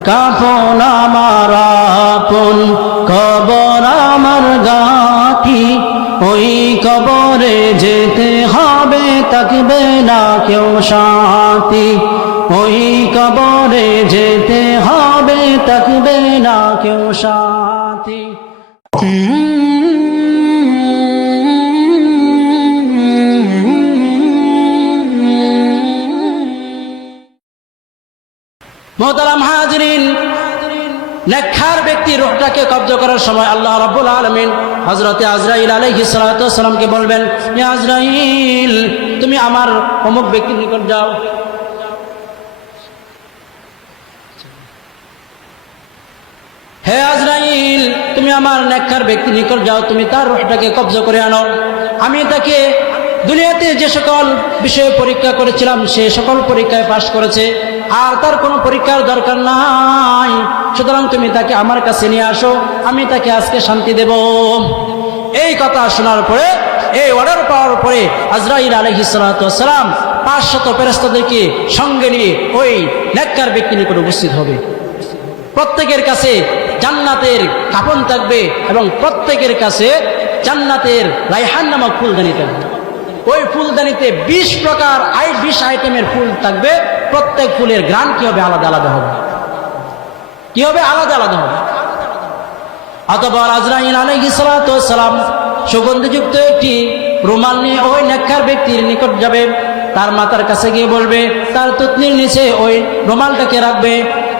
কাফন আমার আপন, কবর আমার গাঁথি, ওই কবরে যেতে হবে, থাকবে না কেউ সাথী। ওই কবরে যেতে হবে, থাকবে না কেউ সাথী। মোহতারাম হাজরিন, নেককার ব্যক্তি রূহটাকে কব্জা করার সময় আল্লাহ রাব্বুল আলামিন হযরতে আজরাইল আলাইহিস সালাতু ওয়াস সালামকে বলবেন, ইয়া আজরাইল, তুমি আমার অমুক ব্যক্তির নিকট যাও। হে আজরাইল, তুমি আমার নেককার ব্যক্তির নিকট যাও, তুমি তার রূহটাকে কব্জা করে আনো। আমি তাকে দুনিয়াতে যে সকল বিষয়ে পরীক্ষা করেছিলাম সে সকল পরীক্ষায় পাশ করেছে, আর তার কোনো পরীক্ষার দরকার নাই, সুতরাং তুমি তাকে আমার কাছে নিয়ে আসো, আমি তাকে আজকে শান্তি দেব। এই কথা শোনার পরে, এই অর্ডার পাওয়ার পরে আজরাইল আলাইহিস সালাতু ওয়াস সালাম 500 ফেরেশতাদেরকে সঙ্গে নিয়ে ওই নেককার ব্যক্তির নিকট উপস্থিত হবে। প্রত্যেকের কাছে জান্নাতের কাফন থাকবে এবং প্রত্যেকের কাছে জান্নাতের রায়হান নামক ফুলদানি থাকবে। ওই ফুলদানিতে 20 প্রকার 20 আইটেমের ফুল থাকবে। প্রত্যেক ফুলের ঘ্রাণ কি হবে? আলাদা আলাদা হবে। কি হবে? আলাদা আলাদা হবে। অতঃপর আজরাইল আলাইহিস সালাতু ওয়াস সালাম সুগন্ধিযুক্ত একটি রুমাল নিয়ে ওই নেককার ব্যক্তির নিকট যাবে, তার মাথার কাছে গিয়ে বলবে, তার তুতনির নিচে ওই রুমালটাকে রাখবে।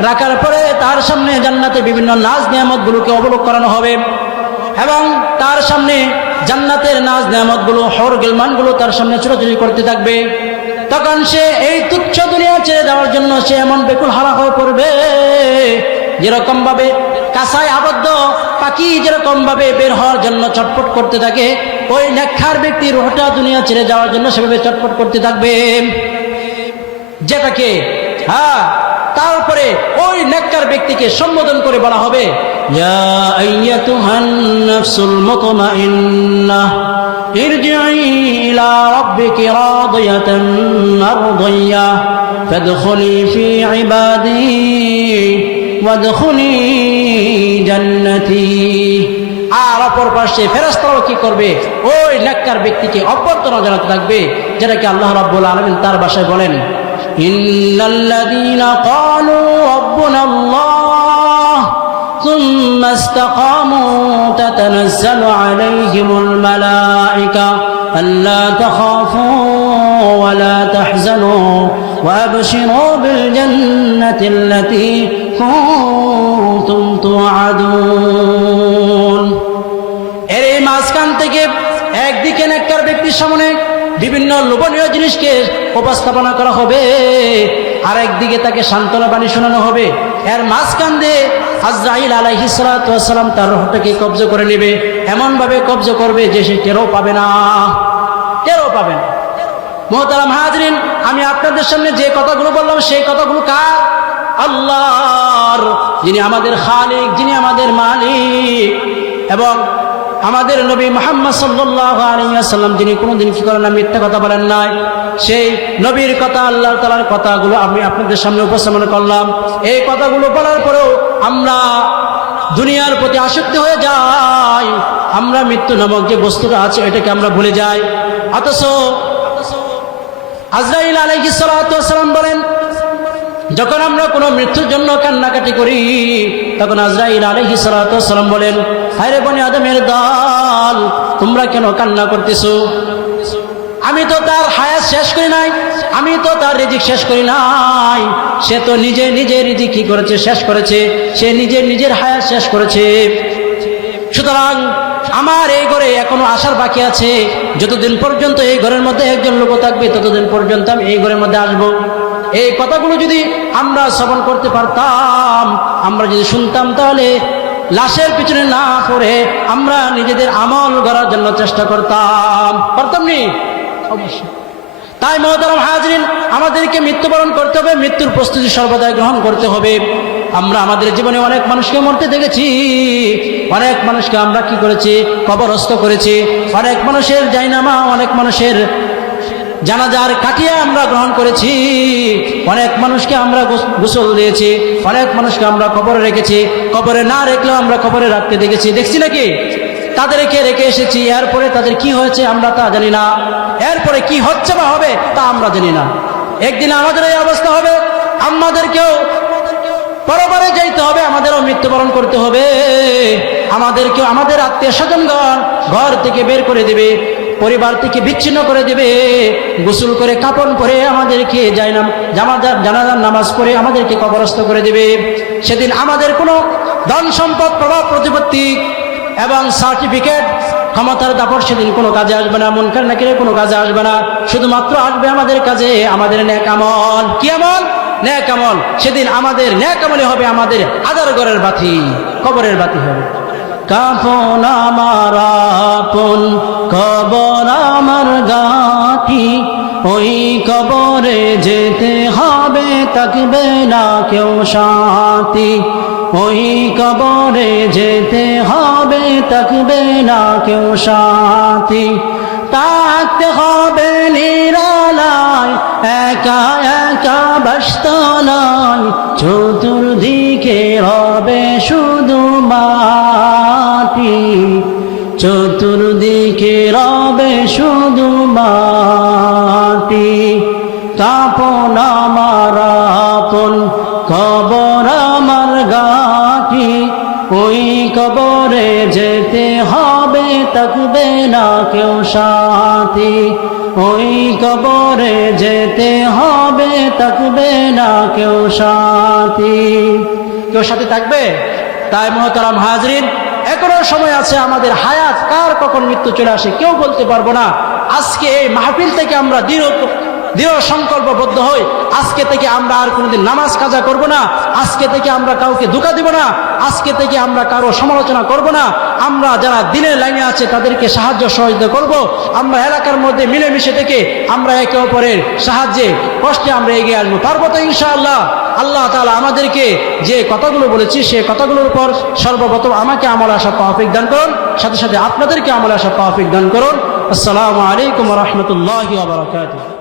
রাখার পরে তার সামনে জান্নাতে বিভিন্ন নাজ নিয়ামতগুলোকে অবলোক করানো হবে এবং তার সামনে জান্নাতের নাজ নিয়ামতগুলো, হর গিলমানগুলো তার সামনে ছোটাছুটি করতে থাকবে। তখন সে এই তুচ্ছ দুনিয়া ছেড়ে যাওয়ার জন্য সে এমন বেকুল হারা হয়ে পড়বে, যেরকম ভাবে কাঁসায় আবদ্ধ পাখি যেরকম ভাবে বের হওয়ার জন্য চটপট করতে থাকে, ওই নেককার ব্যক্তি রূহটা দুনিয়া ছেড়ে যাওয়ার জন্য সেভাবে চটপট করতে থাকবে। যেটাকে তারপরে ওই নেককার ব্যক্তিকে সম্বোধন করে বলা হবে, ইয়া আইয়াতুহান নাফসুল মুতমাইন্নাহ ইরজিই ইলা রাব্বিকি রাদিয়াতান মারদিয়াহ ফাদখুলি ফি ইবাদি ওয়াদখুলি জান্নাতি। আর অপর পাশে ফেরেশতারাও কি করবে? ওই নেককার ব্যক্তিকে অভ্যর্থনা জানাতে থাকবে, যেটাকে আল্লাহ রাব্বুল আলামিন তার ভাষায় বলেন, ইন্নাল্লাযীনা ক্বালু রাব্বুনাল্লাহ সুম্মা ইসতাকামু তাতানাজ্জালু আলাইহিমুল মালায়েকা আল্লা তাখাফু ওয়া লা তাহজানু ওয়া আবশিরু বিল জান্নাতিল্লাতী কুনতুম তুআদুন। এর এই মাঝখান থেকে একদিকে নেককার ব্যক্তির সামনে বিভিন্ন লোভনীয় জিনিসকে উপস্থাপনা করা হবে, আর একদিকে তাকে সান্ত্বনা বাণী শোনানো হবে। এর মাঝখান দিয়ে আজরাইল আলাইহিস সালাতু ওয়াস সালাম তার রূহটাকে কব্জা করে নেবে, এমন ভাবে কব্জা করবে যে সে টেরও পাবে না, টেরও পাবে না। মোহতারাম হাজরিন, আমি আপনাদের সামনে যে কথাগুলো বললাম সেই কথাগুলো কার? আল্লাহর, যিনি আমাদের খালিক, যিনি আমাদের মালিক, এবং আমাদের নবী মুহাম্মদ সাল্লাল্লাহু আলাইহি ওয়াসাল্লাম, যিনি কোনোদিন কি করেন না, মিথ্যা কথা বলেন নাই। সেই নবীর কথা, আল্লাহ তাআলার কথাগুলো আমি আপনাদের সামনে উপস্থাপন করলাম। এই কথাগুলো বলার পরেও আমরা দুনিয়ার প্রতি আসক্ত হয়ে যাই, আমরা মৃত্যু নামক যে বস্তুটা আছে এটাকে আমরা ভুলে যাই। অথচ আজরাইল আলাইহিস সালাতু ওয়াস সালাম বলেন, যখন আমরা কোনো মৃত্যুর জন্য কান্নাকাটি করি, তখন আজরাইল আলাইহিস সালাতু ওয়াস সালাম বলেন, হায় রে বনি আদমের দল, তোমরা কেন কান্না করতেছো? আমি তো তার হায়াত শেষ করি নাই, আমি তো তার রিজিক শেষ করি নাই। সে তো নিজে নিজের রিজিক কি করেছে? শেষ করেছে। সে নিজের হায়াত শেষ করেছে। সুতরাং আমার এই ঘরে এখনো আসার বাকি আছে। যতদিন পর্যন্ত এই ঘরের মধ্যে একজন লোক থাকবে, ততদিন পর্যন্ত আমি এই ঘরের মধ্যে আসবো। এই কথাগুলো যদি আমরা শ্রবণ করতে পারতাম, আমরা যদি শুনতাম, তাহলে লাশের পিছনে না পড়ে আমরা নিজেদের আমল করার জন্য চেষ্টা করতাম, পারতাম নি? অবশ্যই। তাই মুহতারাম হাজরিন, আমাদেরকে মৃত্যুবরণ করতে হবে, মৃত্যুর প্রস্তুতি সর্বদাই গ্রহণ করতে হবে। আমরা আমাদের জীবনে অনেক মানুষকে মরতে দেখেছি, অনেক মানুষকে আমরা কি করেছি? কবরস্থ করেছি। অনেক মানুষের জায়নামা, অনেক মানুষের জানাজার কাটিয়ে আমরা গ্রহণ করেছি, অনেক মানুষকে আমরা গোসল দিয়েছি, অনেক মানুষকে আমরা কবরে রেখেছি, কবরে না রেখলেও আমরা কবরে রাখতে দেখছি নাকি? তাদেরকে রেখে এসেছি, এরপরে তাদের কি হয়েছে আমরা তা জানি না, এরপরে কি হচ্ছে বা হবে তা আমরা জানি না। একদিন আমাদের এই অবস্থা হবে, আমাদেরকেও পরবারে যাইতে হবে, আমাদেরও মৃত্যুবরণ করতে হবে, আমাদেরকেও আমাদের আত্মীয় স্বজনগণ ঘর থেকে বের করে দেবে, পরিবার থেকে বিচ্ছিন্ন করে দেবে, গোসল করে কাপন পরে আমাদেরকে জানাজার নামাজ পড়ে আমাদেরকে কবরস্থ করে দেবে। সেদিন আমাদের কোনো ধন সম্পদ, প্রভাব প্রতিপত্তি এবং সার্টিফিকেট, ক্ষমতার দাপট সেদিন কোনো কাজে আসবে না, মুনকার নাকিরের কোনো কাজে আসবে না, শুধুমাত্র আসবে আমাদের কাজে আমাদের নেক আমল। কি আমল? নেক আমল। সেদিন আমাদের নেক আমলে হবে আমাদের আদার ঘরের বাতি, কবরের বাতি হবে। কাফন আমার আপন, কবর আমার গাঁটি, ওই কবরে যেতে হবে, থাকবে না কেউ সাথী, ওই কবরে যেতে হবে, থাকবে না কেউ সাথী, থাকতে হবে নিরালায়, একা একা বাসতলায়, চতুর্দিকে হবে শুধু মাটি, চতুর্দিকে রবে শুধু মাটি। কাপন আমার আপন, কবর আমার গাঁটি, ওই কবরে যেতে হবে, থাকবে না কেউ সাথী, ওই কবরে যেতে হবে, থাকবে না কেউ সাথী। কেউ সাথে থাকবে? তাই মুহতারাম হাজরিন, এখনো সময় আছে, আমাদের হায়াত কার কখন মৃত্যু চলে আসে কেউ বলতে পারবো না। আজকে এই মাহফিল থেকে আমরা দৃঢ় সংকল্পবদ্ধ হই, আজকে থেকে আমরা আর কোনোদিন নামাজ কাজা করব না, আজকে থেকে আমরা কাউকে ধোঁকা দিব না, আজকে থেকে আমরা কারো সমালোচনা করব না, আমরা যারা দিনের লাইনে আছে তাদেরকে সাহায্য সহযোগিতা করব, আমরা এলাকার মধ্যে মিলেমিশে থেকে আমরা একে অপরের সাহায্যে কষ্টে আমরা এগিয়ে আসবো। পারবো তো ইনশাআল্লাহ? আল্লাহ তাআলা আমাদেরকে যে কথাগুলো বলেছি সে কথাগুলোর উপর সর্বপ্রথম আমাকে আমল আসার তৌফিক দান করুন, সাথে সাথে আপনাদেরকে আমল আসার তৌফিক দান করুন। আসসালামু আলাইকুম ওয়া রাহমাতুল্লাহি ওয়া বারাকাতুহু।